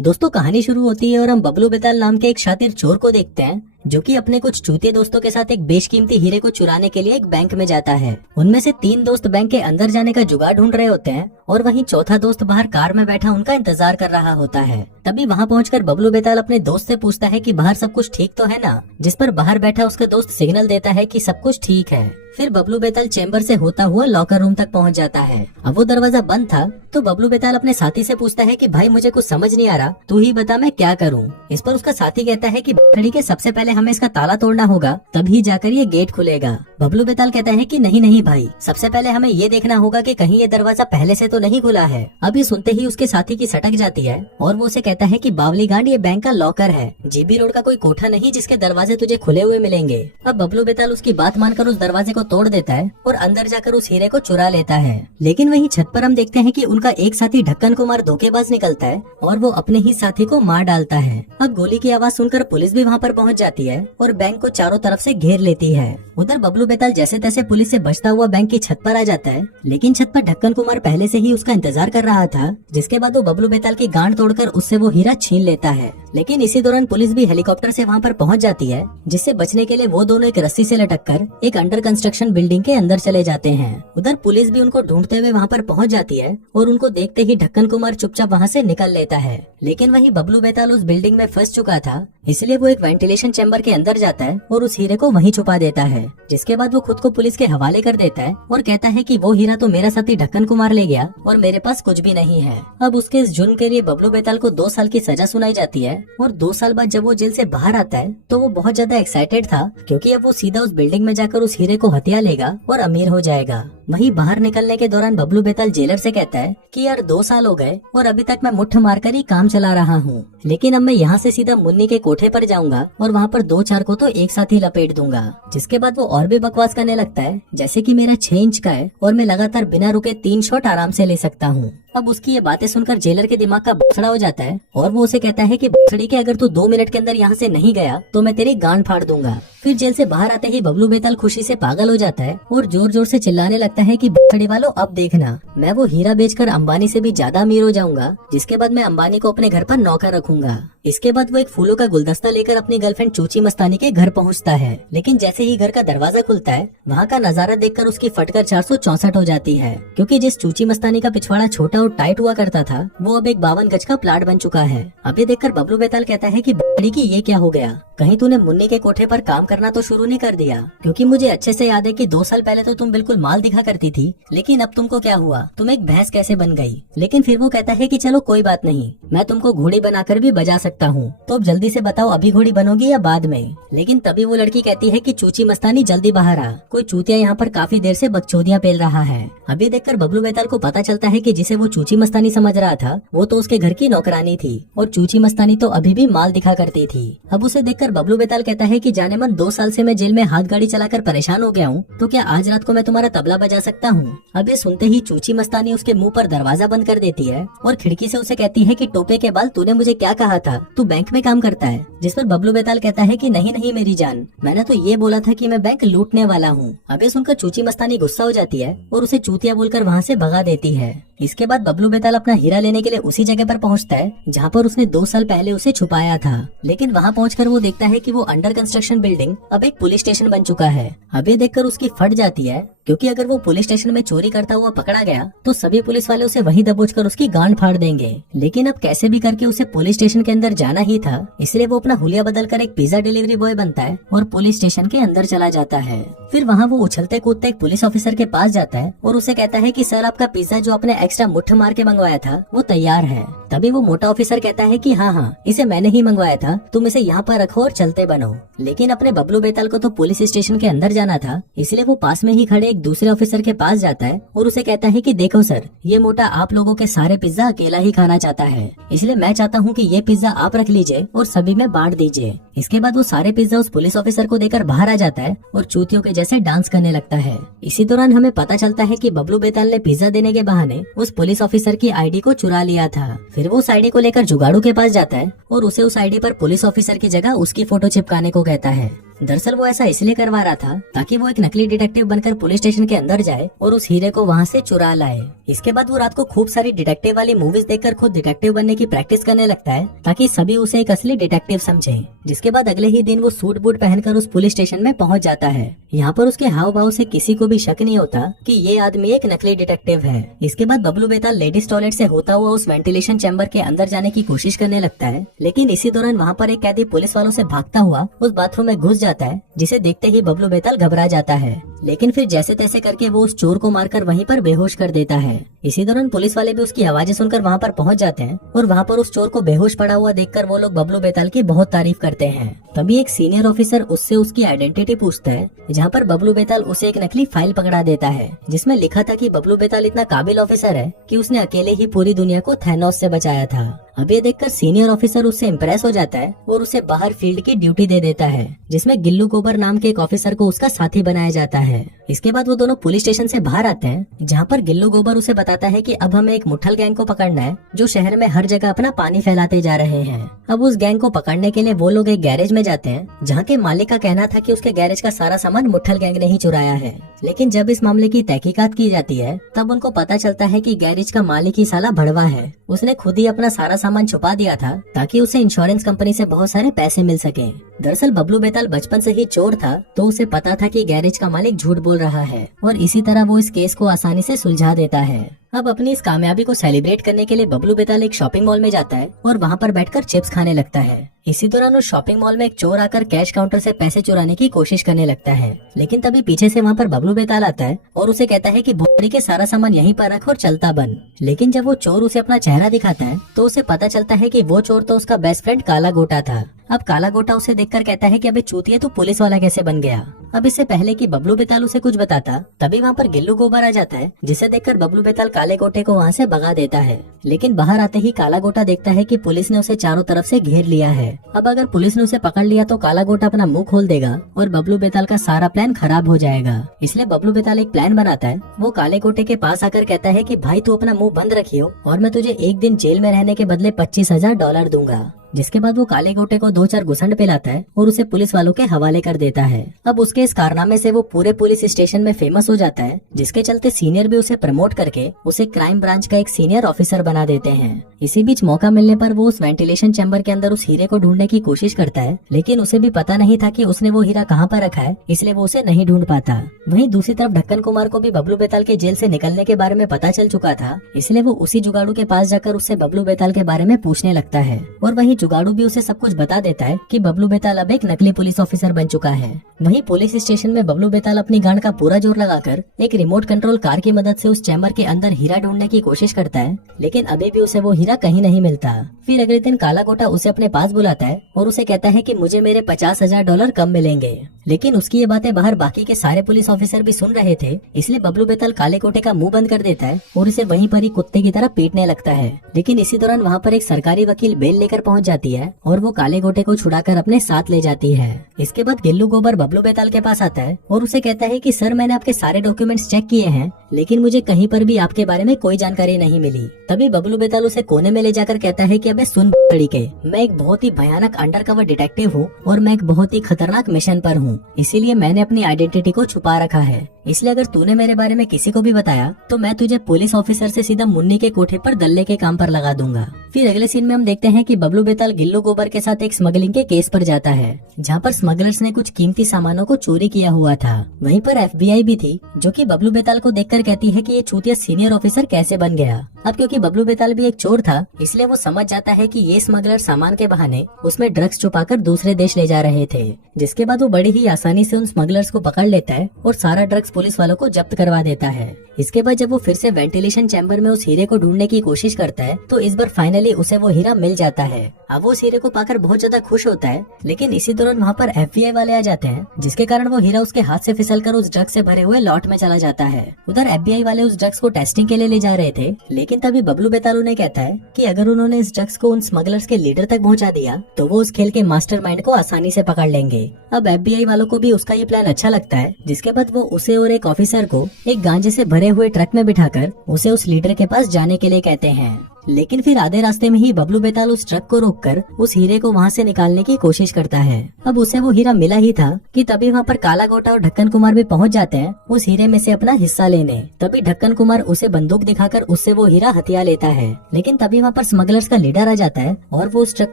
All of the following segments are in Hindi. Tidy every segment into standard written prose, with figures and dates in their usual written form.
दोस्तों कहानी शुरू होती है और हम बबलू बेताल नाम के एक शातिर चोर को देखते हैं जो कि अपने कुछ चूतिए दोस्तों के साथ एक बेशकीमती हीरे को चुराने के लिए एक बैंक में जाता है। उनमें से 3 दोस्त बैंक के अंदर जाने का जुगाड़ ढूंढ रहे होते हैं और वहीं चौथा दोस्त बाहर कार में बैठा उनका इंतजार कर रहा होता है। तभी वहां पहुंचकर बबलू बेताल अपने दोस्त से पूछता है कि बाहर सब कुछ ठीक तो है ना, जिस पर बाहर बैठा उसका दोस्त सिग्नल देता है कि सब कुछ ठीक है। फिर बबलू बेताल चेंबर से होता हुआ लॉकर रूम तक पहुंच जाता है। अब वो दरवाजा बंद था तो बबलू बेताल अपने साथी से पूछता है कि भाई मुझे कुछ समझ नहीं आ रहा, तू ही बता मैं क्या करूं। इस पर उसका साथी कहता है कि बड़ी के सबसे पहले हमें इसका ताला तोड़ना होगा, तभी जाकर ये गेट खुलेगा। बबलू बेताल कहता है कि नहीं नहीं भाई, सबसे पहले हमें ये देखना होगा कि कहीं ये दरवाजा पहले से तो नहीं खुला है। अब ये सुनते ही उसके साथी की सटक जाती है और वो उसे कहता है कि बावली गांड, ये बैंक का लॉकर है, जीबी रोड का कोई कोठा नहीं जिसके दरवाजे तुझे खुले हुए मिलेंगे। अब बबलू बेताल उसकी बात मानकर उस दरवाजे को तोड़ देता है और अंदर जाकर उस हीरे को चुरा लेता है। लेकिन वहीं छत पर हम देखते हैं कि उनका एक साथी ढक्कन कुमार धोखेबाज निकलता है और वो अपने ही साथी को मार डालता है। अब गोली की आवाज सुनकर पुलिस भी वहाँ पर पहुँच जाती है और बैंक को चारों तरफ से घेर लेती है। उधर बबलू बेताल जैसे तैसे पुलिस से बचता हुआ बैंक की छत पर आ जाता है, लेकिन छत पर ढक्कन कुमार पहले से ही उसका इंतजार कर रहा था, जिसके बाद वो बबलू बेताल की गांड तोड़कर उससे वो हीरा छीन लेता है। लेकिन इसी दौरान पुलिस भी हेलीकॉप्टर से वहाँ पर पहुँच जाती है, जिससे बचने के लिए वो दोनों एक रस्सी से लटककर एक अंडर कंस्ट्रक्शन बिल्डिंग के अंदर चले जाते हैं। उधर पुलिस भी उनको ढूंढते हुए वहाँ पर पहुँच जाती है और उनको देखते ही ढक्कन कुमार चुपचाप वहाँ से निकल लेता है। लेकिन वहीं बबलू बेताल उस बिल्डिंग में फंस चुका था, इसलिए वो एक वेंटिलेशन चैम्बर के अंदर जाता है और उस हीरे को वहीं छुपा देता है। जिसके बाद वो खुद को पुलिस के हवाले कर देता है और कहता है कि वो हीरा तो मेरा साथी ढक्कन कुमार ले गया और मेरे पास कुछ भी नहीं है। अब उसके इस जुर्म के लिए बबलू बेताल को 2 साल की सजा सुनाई जाती है और 2 साल बाद जब वो जेल से बाहर आता है तो वो बहुत ज्यादा एक्साइटेड था, क्योंकि अब वो सीधा उस बिल्डिंग में जाकर उस हीरे को हथिया लेगा और अमीर हो जाएगा। वहीं बाहर निकलने के दौरान बबलू बेताल जेलर से कहता है कि यार 2 साल हो गए और अभी तक मैं मुट्ठ मारकर ही काम चला रहा हूँ, लेकिन अब मैं यहाँ से सीधा मुन्नी के कोठे पर जाऊंगा और वहाँ पर 2-4 को तो एक साथ ही लपेट दूंगा। जिसके बाद वो और भी बकवास करने लगता है, जैसे कि मेरा 6 इंच का है और मैं लगातार बिना रुके 3 शॉट आराम से ले सकता हूँ। अब उसकी ये बातें सुनकर जेलर के दिमाग का बछड़ा हो जाता है और वो उसे कहता है कि बछड़ी के अगर तू 2 मिनट के अंदर यहाँ से नहीं गया तो मैं तेरी गांड फाड़ दूंगा। फिर जेल से बाहर आते ही बबलू बेताल खुशी से पागल हो जाता है और जोर जोर से चिल्लाने लगता है कि बछड़ी वालों अब देखना, मैं वो हीरा बेचकर अंबानी से भी ज्यादा अमीर हो जाऊंगा, जिसके बाद मैं अंबानी को अपने घर पर नौकर रखूंगा। इसके बाद वो एक फूलों का गुलदस्ता लेकर अपनी गर्लफ्रेंड चूची मस्तानी के घर पहुंचता है, लेकिन जैसे ही घर का दरवाजा खुलता है वहाँ का नजारा देखकर उसकी फटकर 464 हो जाती है, क्योंकि जिस चूची मस्तानी का पिछवाड़ा छोटा और टाइट हुआ करता था वो अब एक 52 गज का प्लाट बन चुका है। अब ये देखकर बबलू बेताल कहता है कि बड़ी की ये क्या हो गया, कहीं तूने मुन्नी के कोठे पर काम करना तो शुरू नहीं कर दिया, क्योंकि मुझे अच्छे से याद है कि 2 साल पहले तो तुम बिल्कुल माल दिखा करती थी, लेकिन अब तुमको क्या हुआ, तुम एक भैंस कैसे बन गई। लेकिन फिर वो कहता है कि चलो कोई बात नहीं, मैं तुमको घोड़ी बनाकर भी बजा सकता हूँ, तो अब जल्दी से बताओ अभी घोड़ी बनोगी या बाद में। लेकिन तभी वो लड़की कहती है कि चूची मस्तानी जल्दी बाहर आ, कोई चूतिया यहाँ पर काफी देर से बकचोदियां पेल रहा है। अभी देखकर बबलू बेताल को पता चलता है कि जिसे वो चूची मस्तानी समझ रहा था वो तो उसके घर की नौकरानी थी और चूची मस्तानी तो अभी भी माल दिखा करती थी। अब उसे देखकर बबलू बेताल कहता है कि जाने मन 2 साल से मैं जेल में हाथ गाड़ी चलाकर परेशान हो गया हूँ, तो क्या आज रात को मैं तुम्हारा तबला बजा सकता हूँ। अब ये सुनते ही चूची मस्तानी उसके मुंह पर दरवाजा बंद कर देती है और खिड़की से उसे कहती है कि टोपे के बाल, तूने मुझे क्या कहा था, तू बैंक में काम करता है। जिस पर बबलू बेताल कहता है कि नहीं नहीं मेरी जान, मैंने तो ये बोला था कि मैं बैंक लूटने वाला हूँ। अब ये सुनकर चूची मस्तानी गुस्सा हो जाती है और उसे चूतिया बोलकर वहाँ से भगा देती है। इसके बाद बबलू बेताल अपना हीरा लेने के लिए उसी जगह पर पहुंचता है जहां पर उसने 2 साल पहले उसे छुपाया था। लेकिन वहां पहुंचकर वो देखता है कि वो अंडर कंस्ट्रक्शन बिल्डिंग अब एक पुलिस स्टेशन बन चुका है। अब ये देखकर उसकी फट जाती है, क्योंकि अगर वो पुलिस स्टेशन में चोरी करता हुआ पकड़ा गया तो सभी पुलिस वाले उसे वहीं दबोचकर उसकी गांड फाड़ देंगे। लेकिन अब कैसे भी करके उसे पुलिस स्टेशन के अंदर जाना ही था, इसलिए वो अपना हुलिया बदलकर एक पिज्जा डिलीवरी बॉय बनता है और पुलिस स्टेशन के अंदर चला जाता है। फिर वहाँ वो उछलते कूदते एक पुलिस ऑफिसर के पास जाता है और उसे कहता है कि सर आपका पिज्जा जो आपने एक्स्ट्रा मुट्ठ मार के मंगवाया था वो तैयार है। तभी वो मोटा ऑफिसर कहता है कि हाँ हाँ इसे मैंने ही मंगवाया था, तुम इसे यहाँ पर रखो और चलते बनो। लेकिन अपने बबलू बेताल को तो पुलिस स्टेशन के अंदर जाना था, इसलिए वो पास में ही खड़े एक दूसरे ऑफिसर के पास जाता है और उसे कहता है कि देखो सर, ये मोटा आप लोगों के सारे पिज्जा अकेला ही खाना चाहता है, इसलिए मैं चाहता हूँ कि ये पिज्जा आप रख लीजिए और सभी में बांट दीजिए। इसके बाद वो सारे पिज्जा उस पुलिस ऑफिसर को देकर बाहर आ जाता है और चूतियों के जैसे डांस करने लगता है। इसी दौरान हमें पता चलता है कि बबलू बेताल ने पिज्जा देने के बहाने उस पुलिस ऑफिसर की आईडी को चुरा लिया था। फिर वो उस आईडी को लेकर जुगाड़ू के पास जाता है और उसे उस आईडी पर पुलिस ऑफिसर की जगह उसकी फोटो चिपकाने को कहता है। दरअसल वो ऐसा इसलिए करवा रहा था ताकि वो एक नकली डिटेक्टिव बनकर पुलिस स्टेशन के अंदर जाए और उस हीरे को वहाँ से चुरा लाए। इसके बाद वो रात को खूब सारी डिटेक्टिव वाली मूवीज देखकर खुद डिटेक्टिव बनने की प्रैक्टिस करने लगता है ताकि सभी उसे एक असली डिटेक्टिव समझे। जिसके बाद अगले ही दिन वो सूट बूट पहनकर उस पुलिस स्टेशन में पहुंच जाता है। यहाँ पर उसके हाव भाव से किसी को भी शक नहीं होता कि ये आदमी एक नकली डिटेक्टिव है। इसके बाद बबलू बेताल लेडीज टॉयलेट से होता हुआ उस वेंटिलेशन चैम्बर के अंदर जाने की कोशिश करने लगता है, लेकिन इसी दौरान वहाँ पर एक कैदी पुलिस वालों से भागता हुआ उस बाथरूम में घुस जाता है, जिसे देखते ही बबलू बेताल घबरा जाता है। लेकिन फिर जैसे तैसे करके वो उस चोर को मारकर वहीं पर बेहोश कर देता है। इसी दौरान पुलिस वाले भी उसकी आवाजें सुनकर वहाँ पर पहुँच जाते हैं और वहाँ पर उस चोर को बेहोश पड़ा हुआ देखकर वो लोग बबलू बेताल की बहुत तारीफ करते हैं। तभी एक सीनियर ऑफिसर उससे उसकी आइडेंटिटी पूछता है, जहाँ पर बबलू बेताल उसे एक नकली फाइल पकड़ा देता है जिसमें लिखा था कि बबलू बेताल इतना काबिल ऑफिसर है कि उसने अकेले ही पूरी दुनिया को थैनोस से बचाया था। अब ये देखकर सीनियर ऑफिसर उससे इम्प्रेस हो जाता है और उसे बाहर फील्ड की ड्यूटी दे देता है, जिसमें गिल्लू गोबर नाम के एक ऑफिसर को उसका साथी बनाया जाता है। इसके बाद वो दोनों पुलिस स्टेशन से बाहर आते हैं, जहाँ पर गिल्लू गोबर उसे बताता है कि अब हमें एक मुठल गैंग को पकड़ना है जो शहर में हर जगह अपना पानी फैलाते जा रहे हैं। अब उस गैंग को पकड़ने के लिए वो लोग एक गैरेज में जाते हैं, जहाँ के मालिक का कहना था कि उसके गैरेज का सारा सामान मुठल गैंग ने ही चुराया है। लेकिन जब इस मामले की तहकीकात की जाती है तब उनको पता चलता है कि गैरेज का मालिक ही साला भड़वा है। उसने खुद ही अपना सारा सामान छुपा दिया था ताकि उसे इंश्योरेंस कंपनी से बहुत सारे पैसे मिल सके। दरअसल बबलू बेताल बचपन से ही चोर था, तो उसे पता था कि गैरेज का मालिक झूठ बोल रहा है और इसी तरह वो इस केस को आसानी से सुलझा देता है। अब अपनी इस कामयाबी को सेलिब्रेट करने के लिए बबलू बेताल एक शॉपिंग मॉल में जाता है और वहाँ पर बैठकर चिप्स खाने लगता है। इसी दौरान उस शॉपिंग मॉल में एक चोर आकर कैश काउंटर से पैसे चुराने की कोशिश करने लगता है, लेकिन तभी पीछे से वहाँ पर बबलू बेताल आता है और उसे कहता है कि भोपड़ी के सारा सामान यहीं पर रख और चलता बन। लेकिन जब वो चोर उसे अपना चेहरा दिखाता है तो उसे पता चलता है कि वो चोर तो उसका बेस्ट फ्रेंड काला गोटा था। अब काला गोटा उसे देखकर कहता है कि अबे चूतिया तू पुलिस वाला कैसे बन गया। अब इससे पहले कि बबलू बेताल उसे कुछ बताता तभी वहाँ पर गिल्लू गोबर आ जाता है, जिसे देखकर बबलू बेताल काले गोटे को वहाँ से भगा देता है। लेकिन बाहर आते ही काला गोटा देखता है कि पुलिस ने उसे चारों तरफ से घेर लिया है। अब अगर पुलिस ने उसे पकड़ लिया तो काला गोटा अपना मुंह खोल देगा और बबलू बेताल का सारा प्लान खराब हो जाएगा। इसलिए बबलू बेताल एक प्लान बनाता है। वो काले गोटे के पास आकर कहता है कि भाई तू अपना मुंह बंद रखियो और मैं तुझे एक दिन जेल में रहने के बदले $25,000 दूंगा। जिसके बाद वो काले गोटे को 2-4 घुसंड पिलाता है और उसे पुलिस वालों के हवाले कर देता है। अब उसके इस कारनामे से वो पूरे पुलिस स्टेशन में फेमस हो जाता है, जिसके चलते सीनियर भी उसे प्रमोट करके उसे क्राइम ब्रांच का एक सीनियर ऑफिसर बना देते हैं। इसी बीच मौका मिलने पर वो उस वेंटिलेशन चैम्बर के अंदर उस हीरे को ढूंढने की कोशिश करता है, लेकिन उसे भी पता नहीं था कि उसने वो हीरा कहाँ पर रखा है, इसलिए वो उसे नहीं ढूंढ पाता। वहीं दूसरी तरफ ढक्कन कुमार को भी बबलू बेताल के जेल से निकलने के बारे में पता चल चुका था, इसलिए वो उसी जुगाड़ू के पास जाकर उससे बबलू बेताल के बारे में पूछने लगता है और वहीं जुगाड़ू भी उसे सब कुछ बता देता है कि बबलू बेताल अब एक नकली पुलिस ऑफिसर बन चुका है। वहीं पुलिस स्टेशन में बबलू बेताल अपनी गांड का पूरा जोर लगाकर एक रिमोट कंट्रोल कार की मदद से उस चैम्बर के अंदर हीरा ढूंढने की कोशिश करता है, लेकिन अभी भी उसे वो हीरा कहीं नहीं मिलता। फिर अगले दिन काला गोटा उसे अपने पास बुलाता है और उसे कहता है कि मुझे मेरे $50,000 कम मिलेंगे। लेकिन उसकी ये बातें बाहर बाकी के सारे पुलिस ऑफिसर भी सुन रहे थे, इसलिए बबलू बेताल काले गोटे का मुंह बंद कर देता है और इसे वहीं पर ही कुत्ते की तरह पीटने लगता है। लेकिन इसी दौरान वहाँ पर एक सरकारी वकील बेल लेकर पहुँच जाती है और वो काले गोटे को छुड़ाकर अपने साथ ले जाती है। इसके बाद गिल्लू गोबर बबलू बेताल के पास आता है और उसे कहता है कि सर मैंने आपके सारे डॉक्यूमेंट्स चेक किए हैं, लेकिन मुझे कहीं पर भी आपके बारे में कोई जानकारी नहीं मिली। तभी बबलू बेताल उसे कोने में ले जाकर कहता है कि अबे सुन के, मैं एक बहुत ही भयानक अंडरकवर डिटेक्टिव हूँ और मैं एक बहुत ही खतरनाक मिशन पर हूँ, इसीलिए मैंने अपनी आइडेंटिटी को छुपा रखा है। इसलिए अगर तूने मेरे बारे में किसी को भी बताया तो मैं तुझे पुलिस ऑफिसर से सीधा मुन्नी के कोठे पर दल्ले के काम पर लगा दूंगा। फिर अगले सीन में हम देखते हैं कि बबलू बेताल गिल्लू गोबर के साथ एक स्मगलिंग के केस पर जाता है, जहाँ पर स्मगलर्स ने कुछ कीमती सामानों को चोरी किया हुआ था। वहीं पर FBI भी थी, जो कि बबलू बेताल को देखकर कहती है कि ये चूतिया सीनियर ऑफिसर कैसे बन गया। अब क्योंकि बबलू बेताल भी एक चोर था, इसलिए वो समझ जाता है कि ये स्मगलर सामान के बहाने उसमें ड्रग्स छुपाकर दूसरे देश ले जा रहे थे। जिसके बाद वो बड़ी ही आसानी से उन स्मगलर्स को पकड़ लेता है और सारा ड्रग्स पुलिस वालों को जब्त करवा देता है। इसके बाद जब वो फिर से वेंटिलेशन चैम्बर में उस हीरे को ढूंढने की कोशिश करता है तो इस बार फाइनली उसे वो हीरा मिल जाता है। अब वो उस हीरे को पाकर बहुत ज्यादा खुश होता है, लेकिन इसी दौरान वहाँ पर FBI वाले आ जाते हैं, जिसके कारण वो हीरा उसके हाथ से फिसलकर उस ड्रग्स से भरे हुए लॉट में चला जाता है। उधर FBI वाले उस ड्रग्स को टेस्टिंग के लिए ले जा रहे थे, लेकिन तभी बबलू बेताल उन्हें कहता है कि अगर उन्होंने इस ड्रग्स को उन स्मगलर्स के लीडर तक पहुँचा दिया तो वो उस खेल के मास्टरमाइंड को आसानी से पकड़ लेंगे। अब FBI वालों को भी उसका ये प्लान अच्छा लगता है, जिसके बाद वो उसे और एक ऑफिसर को एक गांजे से भरे हुए ट्रक में बिठाकर उसे उस लीडर के पास जाने के लिए कहते हैं। लेकिन फिर आधे रास्ते में ही बबलू बेताल उस ट्रक को रोककर उस हीरे को वहाँ से निकालने की कोशिश करता है। अब उसे वो हीरा मिला ही था कि तभी वहाँ पर काला गोटा और ढक्कन कुमार भी पहुँच जाते हैं उस हीरे में से अपना हिस्सा लेने। तभी ढक्कन कुमार उसे बंदूक दिखाकर उससे वो हीरा हथिया लेता है, लेकिन तभी वहाँ पर स्मगलर्स का लीडर आ जाता है और वो उस ट्रक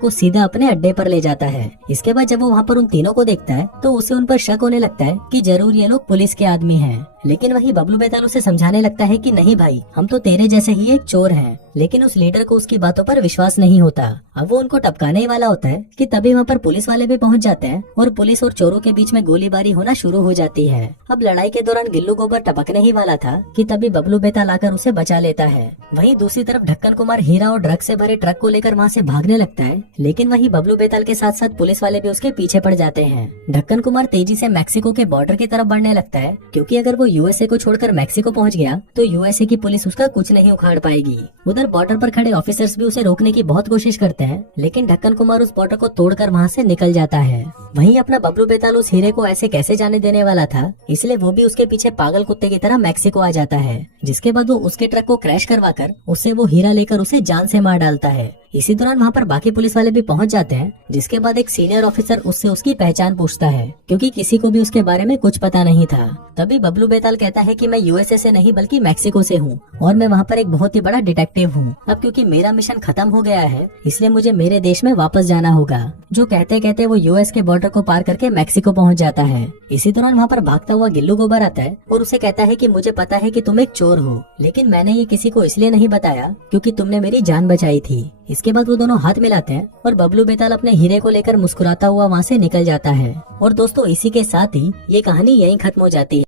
को सीधा अपने अड्डे पर ले जाता है। इसके बाद जब वो वहाँ पर उन तीनों को देखता है तो उसे उन पर शक होने लगता है कि जरूर ये लोग पुलिस के आदमी हैं। लेकिन वही बबलू बेताल उसे समझाने लगता है कि नहीं भाई, हम तो तेरे जैसे ही एक चोर हैं। लेकिन उस लीडर को उसकी बातों पर विश्वास नहीं होता। अब वो उनको टपकाने ही वाला होता है कि तभी वहाँ पर पुलिस वाले भी पहुँच जाते हैं और पुलिस और चोरों के बीच में गोलीबारी होना शुरू हो जाती है। अब लड़ाई के दौरान गिल्लू गोबर टपकने ही वाला था कि तभी बबलू बेताल आकर उसे बचा लेता है। वहीं दूसरी तरफ ढक्कन कुमार हीरा और ड्रग्स से भरे ट्रक को लेकर वहाँ से भागने लगता है, लेकिन वही बबलू बेताल के साथ साथ पुलिस वाले भी उसके पीछे पड़ जाते हैं। ढक्कन कुमार तेजी से मैक्सिको के बॉर्डर की तरफ बढ़ने लगता है, क्योंकि अगर वो यूएसए को छोड़कर मैक्सिको पहुंच गया तो यूएसए की पुलिस उसका कुछ नहीं उखाड़ पाएगी। उधर बॉर्डर पर खड़े ऑफिसर्स भी उसे रोकने की बहुत कोशिश करते हैं, लेकिन ढक्कन कुमार उस बॉर्डर को तोड़कर वहां से निकल जाता है। वहीं अपना बबलू बेताल उस हीरे को ऐसे कैसे जाने देने वाला था, इसलिए वो भी उसके पीछे पागल कुत्ते की तरह मैक्सिको आ जाता है। जिसके बाद वो उसके ट्रक को क्रैश करवाकर उससे वो हीरा लेकर उसे जान से मार डालता है। इसी दौरान वहाँ पर बाकी पुलिस वाले भी पहुंच जाते हैं, जिसके बाद एक सीनियर ऑफिसर उससे उसकी पहचान पूछता है, क्योंकि किसी को भी उसके बारे में कुछ पता नहीं था। तभी बबलू बेताल कहता है कि मैं यूएसए से नहीं बल्कि मैक्सिको से हूँ और मैं वहाँ पर एक बहुत ही बड़ा डिटेक्टिव हूँ। अब क्योंकि मेरा मिशन खत्म हो गया है, इसलिए मुझे मेरे देश में वापस जाना होगा। जो कहते कहते वो यूएस के बॉर्डर को पार करके मैक्सिको पहुँच जाता है। इसी दौरान वहाँ पर भागता हुआ गिल्लू गोबर आता है और उसे कहता है कि मुझे पता है कि तुम एक चोर हो, लेकिन मैंने ये किसी को इसलिए नहीं बताया क्योंकि तुमने मेरी जान बचाई थी। इसके बाद वो दोनों हाथ मिलाते हैं और बबलू बेताल अपने हीरे को लेकर मुस्कुराता हुआ वहाँ से निकल जाता है। और दोस्तों, इसी के साथ ही ये कहानी यहीं खत्म हो जाती है।